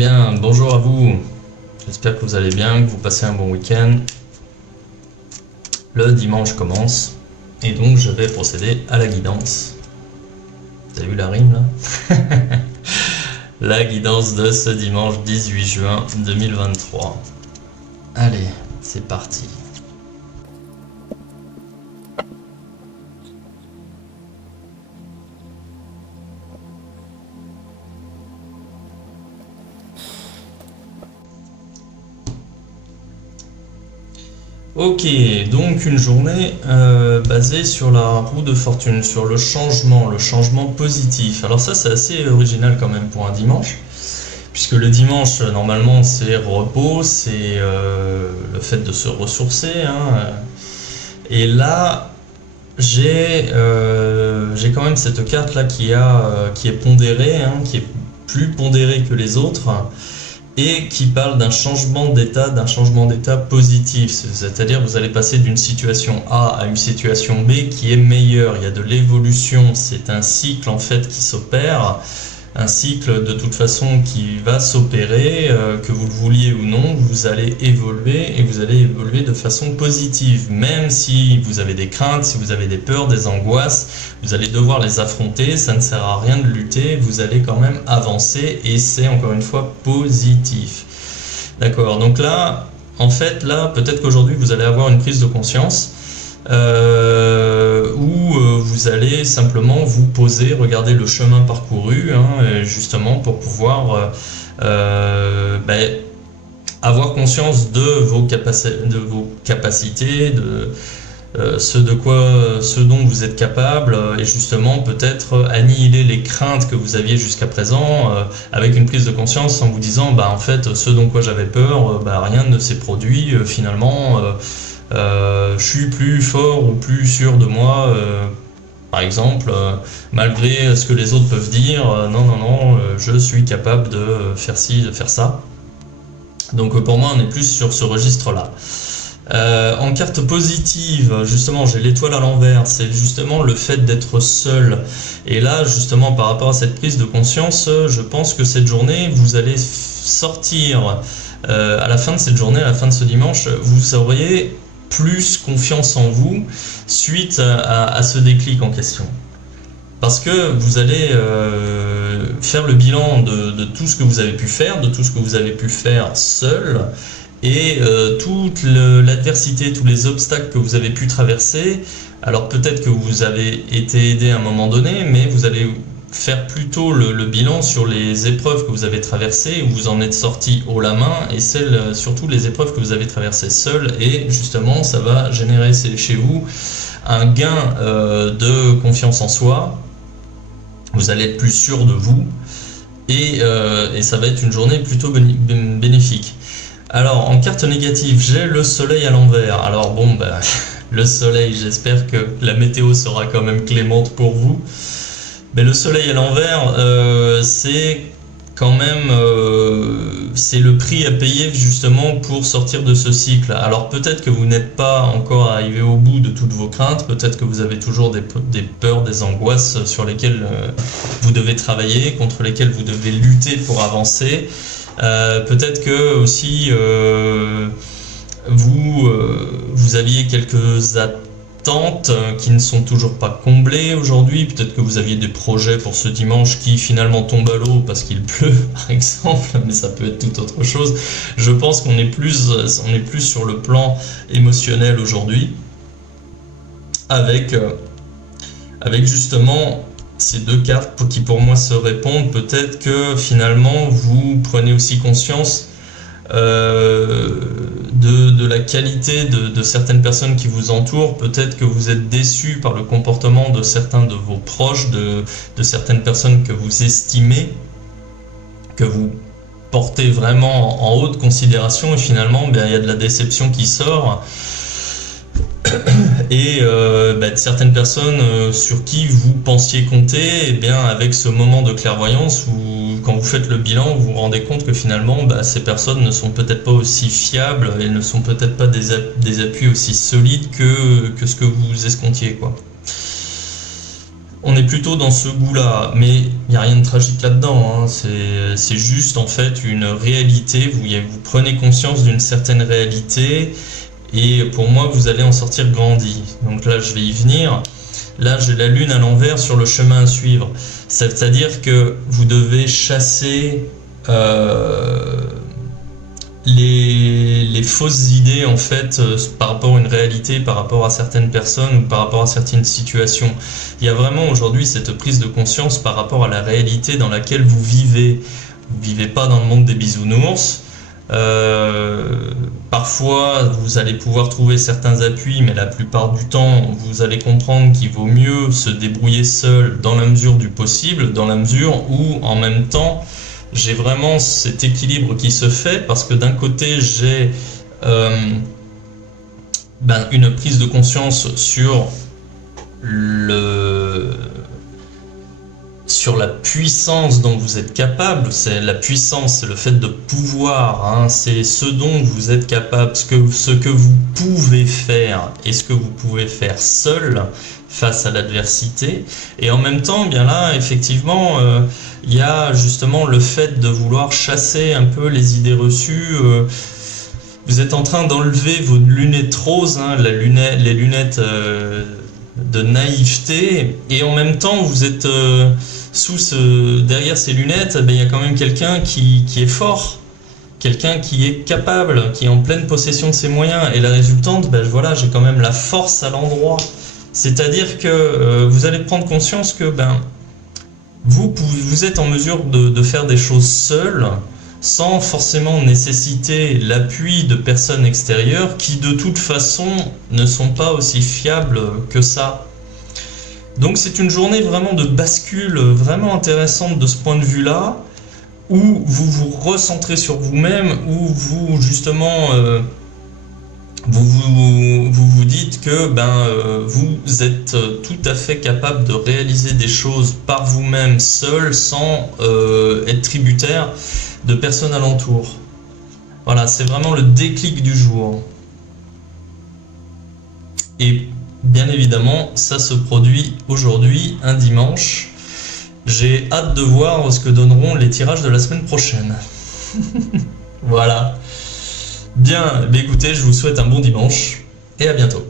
Bien, bonjour à vous. J'espère que vous allez bien, que vous passez un bon week-end. Le dimanche commence et donc je vais procéder à la guidance. Vous avez vu la rime là? La guidance de ce dimanche 18 juin 2023. Allez, c'est parti. Ok, donc une journée basée sur la roue de fortune, sur le changement positif. Alors ça c'est assez original quand même pour un dimanche, puisque le dimanche normalement c'est repos, c'est le fait de se ressourcer, hein. Et là j'ai quand même cette carte là qui est pondérée, hein, qui est plus pondérée que les autres et qui parle d'un changement d'état positif. C'est-à-dire vous allez passer d'une situation A à une situation B qui est meilleure. Il y a de l'évolution. C'est un cycle en fait qui s'opère. Un cycle de toute façon qui va s'opérer, que vous le vouliez ou non, vous allez évoluer et vous allez évoluer de façon positive. Même si vous avez des craintes, si vous avez des peurs, des angoisses, vous allez devoir les affronter, ça ne sert à rien de lutter, vous allez quand même avancer et c'est encore une fois positif. D'accord, donc là, en fait, là, peut-être qu'aujourd'hui vous allez avoir une prise de conscience. Où vous allez simplement vous poser, regarder le chemin parcouru, hein, justement pour pouvoir avoir conscience de vos capacités, de ce dont vous êtes capable, et justement peut-être annihiler les craintes que vous aviez jusqu'à présent avec une prise de conscience en vous disant en fait ce dont quoi j'avais peur, rien ne s'est produit finalement. Je suis plus fort ou plus sûr de moi, par exemple, malgré ce que les autres peuvent dire, non, je suis capable de faire ci, de faire ça. Donc pour moi, on est plus sur ce registre-là. En carte positive, justement, j'ai l'étoile à l'envers, c'est justement le fait d'être seul. Et là, justement, par rapport à cette prise de conscience, je pense que cette journée, vous allez sortir, à la fin de cette journée, à la fin de ce dimanche, vous auriez plus confiance en vous suite à ce déclic en question. Parce que vous allez faire le bilan de tout ce que vous avez pu faire, de tout ce que vous avez pu faire seul, et toute l'adversité, tous les obstacles que vous avez pu traverser. Alors peut-être que vous avez été aidé à un moment donné, mais vous allez faire plutôt le bilan sur les épreuves que vous avez traversées, où vous en êtes sorti haut la main, et surtout les épreuves que vous avez traversées seul, et justement ça va générer chez vous un gain de confiance en soi. Vous allez être plus sûr de vous, et ça va être une journée plutôt bénéfique. Alors en carte négative, j'ai le soleil à l'envers. Alors bon, le soleil, j'espère que la météo sera quand même clémente pour vous. Mais le soleil à l'envers, c'est quand même c'est le prix à payer justement pour sortir de ce cycle. Alors peut-être que vous n'êtes pas encore arrivé au bout de toutes vos craintes, peut-être que vous avez toujours des peurs, des angoisses sur lesquelles vous devez travailler, contre lesquelles vous devez lutter pour avancer. Peut-être que aussi vous aviez quelques attentes qui ne sont toujours pas comblées aujourd'hui. Peut-être que vous aviez des projets pour ce dimanche qui finalement tombent à l'eau parce qu'il pleut par exemple, mais ça peut être tout autre chose. Je pense qu'on est plus sur le plan émotionnel aujourd'hui, avec justement ces deux cartes qui pour moi se répondent. Peut-être que finalement vous prenez aussi conscience de la qualité de certaines personnes qui vous entourent. Peut-être que vous êtes déçu par le comportement de certains de vos proches, de certaines personnes que vous estimez, que vous portez vraiment en haute considération, et finalement il y a de la déception qui sort. Et de certaines personnes sur qui vous pensiez compter, et bien avec ce moment de clairvoyance où quand vous faites le bilan, vous vous rendez compte que finalement ces personnes ne sont peut-être pas aussi fiables et ne sont peut-être pas des appuis aussi solides que ce que vous escomptiez, quoi. On est plutôt dans ce goût-là, mais il n'y a rien de tragique là-dedans, hein. C'est juste en fait une réalité, vous prenez conscience d'une certaine réalité, et pour moi vous allez en sortir grandi. Donc là je vais y venir. Là j'ai la lune à l'envers sur le chemin à suivre. C'est-à-dire que vous devez chasser les fausses idées en fait par rapport à une réalité, par rapport à certaines personnes ou par rapport à certaines situations. Il y a vraiment aujourd'hui cette prise de conscience par rapport à la réalité dans laquelle vous vivez. Vous vivez pas dans le monde des bisounours. Parfois vous allez pouvoir trouver certains appuis, mais la plupart du temps vous allez comprendre qu'il vaut mieux se débrouiller seul dans la mesure du possible, dans la mesure où en même temps j'ai vraiment cet équilibre qui se fait, parce que d'un côté j'ai une prise de conscience sur la puissance dont vous êtes capable. C'est la puissance, c'est le fait de pouvoir, hein, c'est ce dont vous êtes capable, ce que vous pouvez faire et ce que vous pouvez faire seul face à l'adversité. Et en même temps, bien là, effectivement, il y a justement le fait de vouloir chasser un peu les idées reçues. Vous êtes en train d'enlever vos lunettes roses, hein, les lunettes de naïveté, et en même temps vous êtes derrière ces lunettes, il y a quand même quelqu'un qui est fort, quelqu'un qui est capable, qui est en pleine possession de ses moyens, et la résultante, voilà, j'ai quand même la force à l'endroit. C'est-à-dire que vous allez prendre conscience que vous êtes en mesure de faire des choses seuls, sans forcément nécessiter l'appui de personnes extérieures qui de toute façon ne sont pas aussi fiables que ça. Donc c'est une journée vraiment de bascule, vraiment intéressante de ce point de vue-là, où vous vous recentrez sur vous-même, où vous justement vous dites que vous êtes tout à fait capable de réaliser des choses par vous-même seul, sans être tributaire de personnes alentour. Voilà, c'est vraiment le déclic du jour. Et bien évidemment, ça se produit aujourd'hui, un dimanche. J'ai hâte de voir ce que donneront les tirages de la semaine prochaine. Voilà. Bien, écoutez, je vous souhaite un bon dimanche et à bientôt.